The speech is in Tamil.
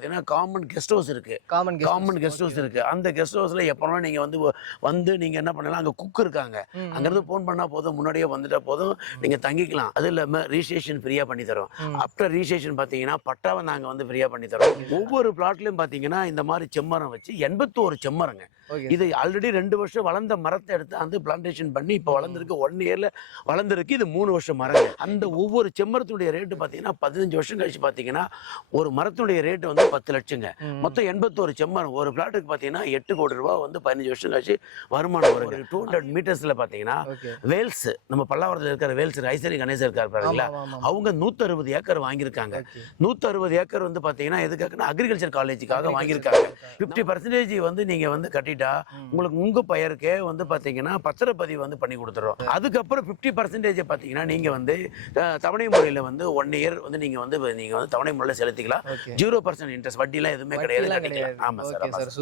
பார்த்தீங்கன்னா காமன் கெஸ்ட் ஹவுஸ் இருக்கு. காமன் கெஸ்ட் ஹவுஸ் இருக்கு. அந்த கெஸ்ட் ஹவுஸ்ல எப்போனா நீங்க வந்து நீங்க என்ன பண்ணலாம், அங்க குக் இருக்காங்க. அங்கிருந்து போன் பண்ணா போதும், முன்னாடியே வந்துட்டா போதும், நீங்க தங்கிக்கலாம். அது இல்லாம ரிஜிஸ்ட்ரேஷன் ஃப்ரீயா பண்ணி தரோம். ஆஃப்டர் ரிஜிஸ்ட்ரேஷன் பார்த்தீங்கன்னா பட்டாவை நாங்க வந்து ஃப்ரீயா பண்ணி தரோம். ஒவ்வொரு பிளாட்லயும் பார்த்தீங்கன்னா இந்த மாதிரி செம்மரம் வச்சு 81 செம்மரங்க. இது ஆல்ரெடி 2 வருஷம் வளர்ந்த மரத்தை எடுத்து வந்து பிளான்டேஷன் பண்ணி இப்போ வளர்ந்துருக்கு. 1 இயர்ல வளர்ந்துருக்கு. இது 3 வருஷம் மரங்க. அந்த ஒவ்வொரு செம்மரத்துடைய ரேட்டு பார்த்தீங்கன்னா 15 வருஷம் கழிச்சு பார்த்தீங்கன்னா ஒரு மரத்துடைய ரேட்டு வந்து 10 லட்சங்க. மொத்தம் 81 செம்மரம். ஒரு பிளாட்டுக்கு பார்த்தீங்கன்னா 8 கோடி ரூபாய் வந்து 15 வருஷம் கழிச்சு வருமானம் வருங்க. 200 மீட்டர்ஸ்ல பார்த்தீங்கன்னா வேல்ஸ், நம்ம பல்லாவரத்தில் இருக்கிற வேல்ஸ் ஐசரி கணேசர் இருக்காரு பாருங்களா, அவங்க 160 ஏக்கர் வாங்கியிருக்காங்க. 160 ஏக்கர் வந்து பார்த்தீங்கன்னா எதுக்காகனா அக்ரிகல்ச்சர் காலேஜுக்காக வாங்கியிருக்காங்க. 50% வந்து நீங்க வந்து கட்டிட்டு உங்களுக்கு உங்க பெயருக்கே வந்து பாத்தீங்கன்னா பத்திரப்பதிவு வந்து பண்ணி கொடுத்துறோம். அதுக்கப்புறம் 50% பாத்தீங்கன்னா நீங்க வந்து தவணை முறையில வந்து 1 இயர் வந்து நீங்க வந்து தவணை முறையில செலுத்திக்கலாம். 0% இன்ட்ரெஸ்ட், வட்டி எல்லாம் எதுவுமே கிடையாது. ஆமா சார்.